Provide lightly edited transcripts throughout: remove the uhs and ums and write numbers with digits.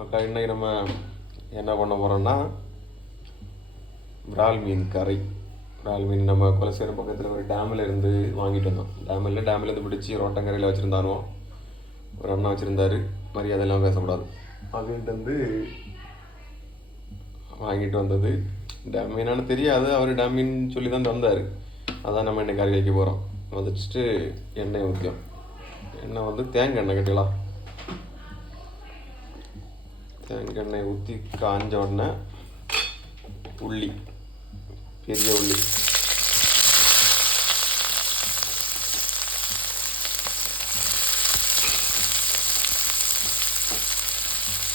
இன்னைக்கு நம்ம என்ன பண்ண போகிறோம்னா விரால் மீன் கறி. விரால் மீன் நம்ம குலசேரம் பக்கத்தில் ஒரு டேமில் இருந்து வாங்கிட்டு வந்தோம். டேம்லேருந்து பிடிச்சி ரோட்டங்கரையில் வச்சுருந்தானோ ஒரு அண்ணா வச்சுருந்தார். மரியாதையெல்லாம் பேசக்கூடாது. அவங்கள்ட்ட வந்து வாங்கிட்டு வந்தது. டேம் மீனானு தெரியாது, அவர் டேம் மீன் சொல்லி தான் தந்தார். அதான் நம்ம எண்ணெய் கறி வைக்க போகிறோம். வச்சுட்டு எண்ணெய் ஊற்றியும் எண்ணெய் வந்து தேங்காய் எண்ணெய் கட்டிக்கலாம். தேங்காய் எண்ணெய் ஊற்றி காஞ்ச உடனே உள்ளி, பெரிய உள்ளி,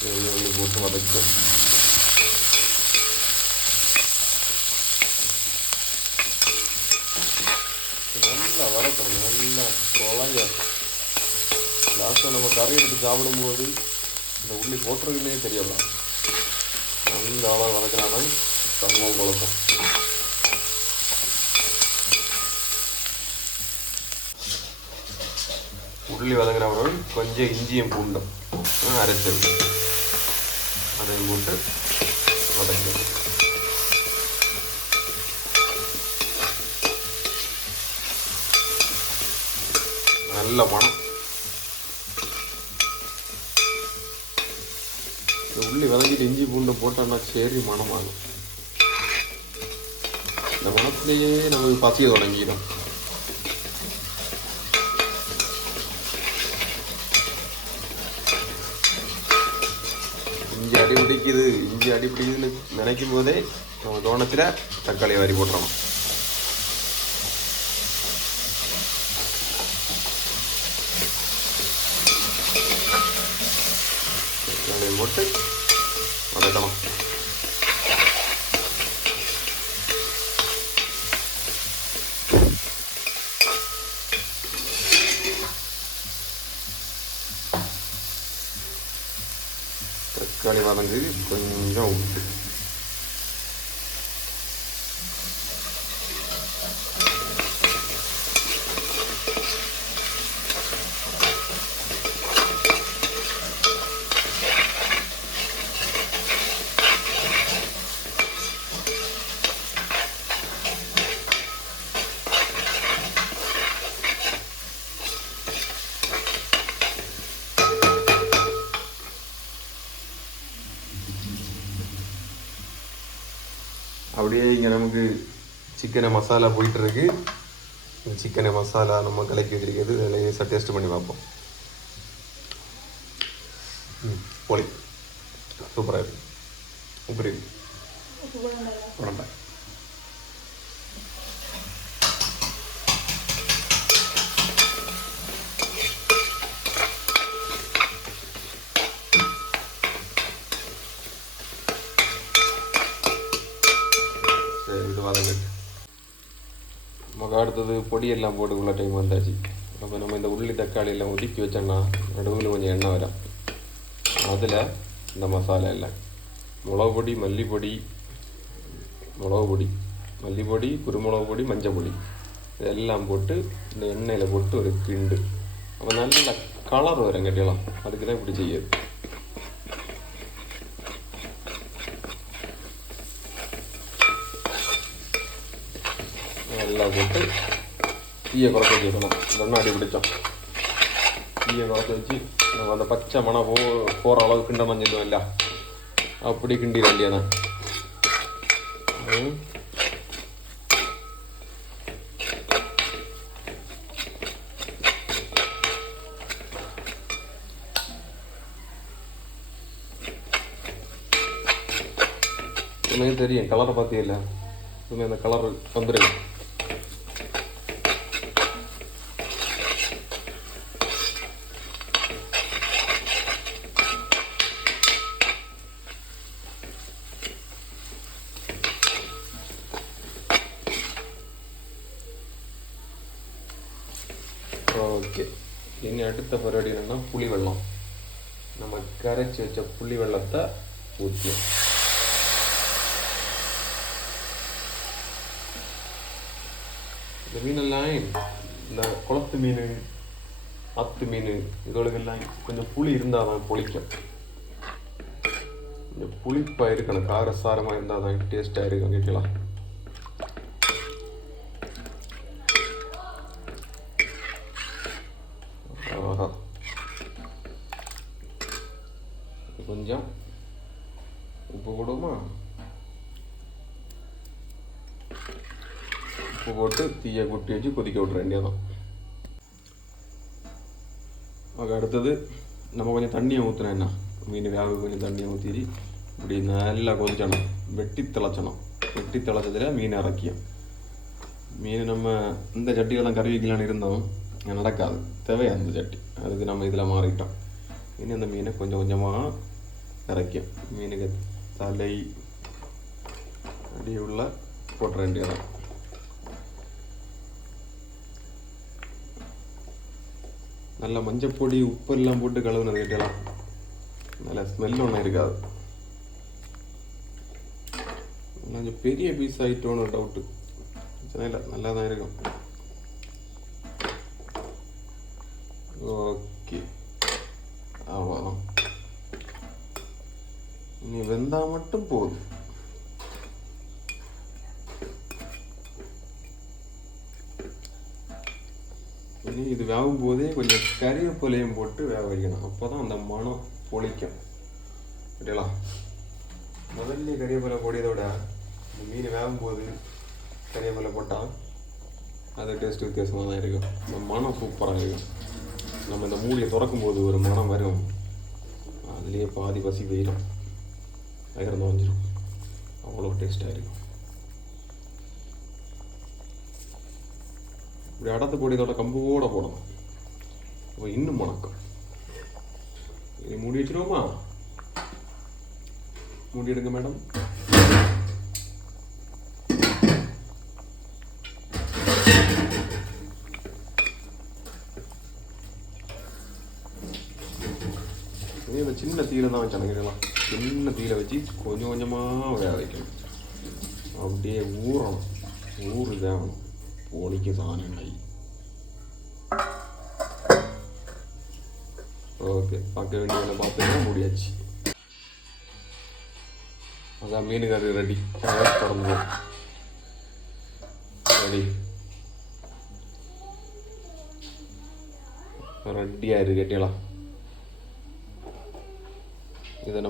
பெரிய உள்ளி போட்டு வதக்கும். நல்லா வதக்கணும், நல்லா குழங்க. லாஸ்ட்டாக நம்ம கறி எடுத்து சாப்பிடும்போது இந்த உள்ளி போட்டுறதுன்னே தெரியல. அந்த அளவு வதக்கினானா சமம் குழப்பம். உள்ளி வதக்கினவர்கள் கொஞ்சம் இஞ்சியும் பூண்டும் அரைச்சது அதையும் போட்டு வதக்கணும். நல்ல மணம். உள்ளி வதக்கிட்டு இஞ்சி பூண்டை போட்டோம்னா சரி மணமாகும். இந்த மணத்துலேயே நமக்கு பசிய தொடங்கிடும். இஞ்சி அடிபிடிக்குதுன்னு நினைக்கும் போதே நம்ம தோணத்தில் தக்காளி வாரி போட்டுறோம். தக்காளியை போட்டு வதக்கலாம். தக்காளி வதங்கு கொஞ்சம் உப்பு, அப்படியே இங்கே நமக்கு சிக்கனை மசாலா போயிட்டுருக்கு. சிக்கனை மசாலா நம்ம கலக்கி வச்சிருக்கிறது இதில் லேசாக டேஸ்ட் பண்ணி பார்ப்போம். போலி சூப்பராக இருக்குது. உப்பு இருக்கு உடம்பை வதங்கிட்டு நமக்கு அடுத்தது பொடியெல்லாம் போட்டுக்குள்ள டைம் வந்தாச்சு. அப்போ நம்ம இந்த உள்ளி தக்காளி எல்லாம் ஒதுக்கி வச்சோன்னா நடுவில் கொஞ்சம் எண்ணெய் வரும். அதில் இந்த மசாலா எல்லாம் மிளகு பொடி, மல்லிப்பொடி, குருமிளகு பொடி, மஞ்சள் பொடி இதெல்லாம் போட்டு இந்த எண்ணெயில் போட்டு ஒரு கிண்டு. அப்போ நல்ல கலர் வரும் கட்டியெல்லாம். அதுக்கு தான் இப்படி செய்யுது. நல்லா போட்டு தீயை குறைச்சி வச்சுக்கணும். இல்லைன்னா அடி பிடிச்சோம். தீயை குறைச்சி வச்சு நம்ம அந்த பச்சை மணம் போகிற அளவு கிண்டணும் சொல்லுவோம் இல்லை, அப்படி கிண்டி வேண்டியதான். எனக்கு தெரியும் கலரை பார்த்தே இல்லை, அந்த கலர் வந்துடும். ஓகே, இனி அடுத்த பருவடி என்னென்னா புளி வெல்லம். நம்ம கரைச்சி வச்ச புளி வெள்ளத்தை ஊற்றியும் இந்த மீனெல்லாம் இந்த குளத்து மீன், அத்து மீன் இதோடக்கெல்லாம் கொஞ்சம் புளி இருந்தால் தான் பொளிக்கும். புளிப்பாக இருக்கணும், காரசாரமாக இருந்தால் தான் டேஸ்ட்டாக இருக்கும். கேட்கலாம். ஆஹா, கொஞ்சம் உப்பு போடுமா? உப்பு போட்டு தீயை குட்டி வச்சு கொதிக்க விட்ற வேண்டியதான். அதுக்கு அடுத்தது நம்ம கொஞ்சம் தண்ணியை ஊற்றினா என்ன, மீன் வேக கொஞ்சம் தண்ணியை ஊற்றி இப்படி நல்லா கொதிச்சணும், வெட்டி திளைச்சணும். வெட்டி திளைச்சதில் மீன் இறக்கியும். மீன் நம்ம இந்த சட்டியில் தான் கறி வைக்கலான்னு இருந்தோம், நடக்காது, தேவையா அந்த சட்டி. அதுக்கு நம்ம இதில் மாறிட்டோம். இனி அந்த மீனை கொஞ்சம் கொஞ்சமாக இறக்கும். மீனுக்கு தலை அடி உள்ள போட்டுற வேண்டியதான். நல்லா மஞ்சப்பொடி உப்பு எல்லாம் போட்டு கழுவுனது கேட்டலாம், நல்லா ஸ்மெல் ஒன்றும் இருக்காது. கொஞ்சம் பெரிய பீஸ் ஆகிட்டோன்னு டவுட்டு, பிரச்சனை இல்லை, நல்லா தான் இருக்கும். ஓகே, அவ்வளோதான். இனி வெந்தால் மட்டும் போதும். இனி இது வேகும் போதே கொஞ்சம் கறிவேப்பிலையும் போட்டு வேக வைக்கணும், அப்போ தான் அந்த மனம் பொழிக்கும். சரிங்களா? முதல்ல கறிவேப்பிலை பொடியதோட இந்த மீன் வேகும்போது கறிவேப்பிலை போட்டால் அது டேஸ்ட்டு வித்தியாசமாக தான் இருக்கும். இந்த மனம் சூப்பராக இருக்கும். நம்ம இந்த மூடியை திறக்கும் போது ஒரு மனம் வரும், அதுலேயே பாதி பசி போயிடும், வயிறு வந்துடும், அவ்வளோ டேஸ்ட்டாக இருக்கும். இப்படி அடத்து பொடியதோட கம்போட போடணும், அப்போ இன்னும் மணக்கும். இனி மூடி வச்சிருவோமா? மூடி எடுங்க மேடம். இதை சின்ன தீயில தான் வச்சு அணைக்கலாம். சின்ன தீயில வச்சு கொஞ்சம் கொஞ்சமாக வேக வைக்கணும். அப்படியே ஊறணும், ஊறு வேகணும். பொളിക്ക് സാധനം ഉണ്ടായി. ஓகே, பார்க்க வேண்டியதை பார்த்துன்னா முடியாச்சு. அதான் மீன் கறி ரெடி. தொடர்ந்து ரெடி ரெடியாக இருக்கு கேட்டீங்களா? இதை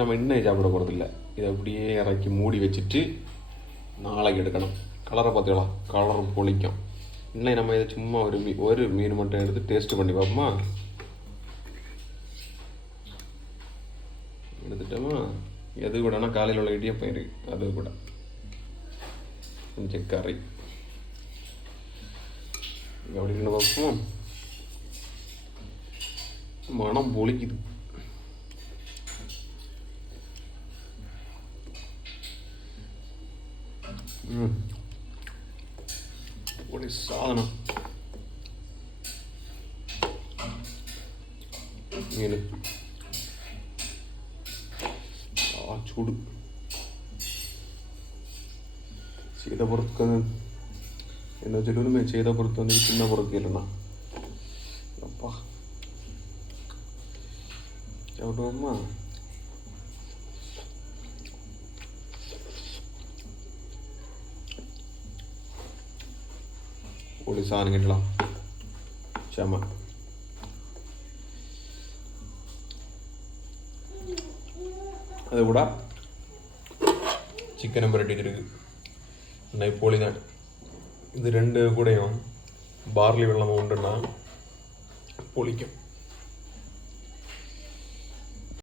நம்ம இன்னும் சாப்பிட போகிறதில்ல. இதை அப்படியே இறக்கி மூடி வச்சுட்டு நாளைக்கு எடுக்கணும். கலரை பார்த்தீங்களா? கலர் பொளிக்கும். இன்னும் நம்ம இதை சும்மா ஒரு மீன் மட்டும் எடுத்து டேஸ்ட் பண்ணி பார்ப்போமா? எடுத்துட்டோமா? எது கூடனா காலையில் உள்ள இடியப்பம் இருக்கு, அது கூட கொஞ்சம் கறி அப்படின்னு பார்ப்போம். மனம் பொளிக்குது. ஒரு சாதனம் மீன் ചൂട് ചെയ്ത പുറത്ത് എന്ന് വെച്ചിട്ടൊന്നും ചെയ്ത പുറത്ത് വന്നിട്ട് ചിന്ന പുറക്കില്ലണ്ണ അപ്പാ ചവിട്ടുമ്മ പൊളി സാധനം കിട്ടല ക്ഷമ. அது கூட சிக்கன் பிரட்டி இருக்கு, நைப்போலி தான். இது ரெண்டு கூடையும் பார்லி வெள்ளம் உண்டுன்னா பொளிக்கும்.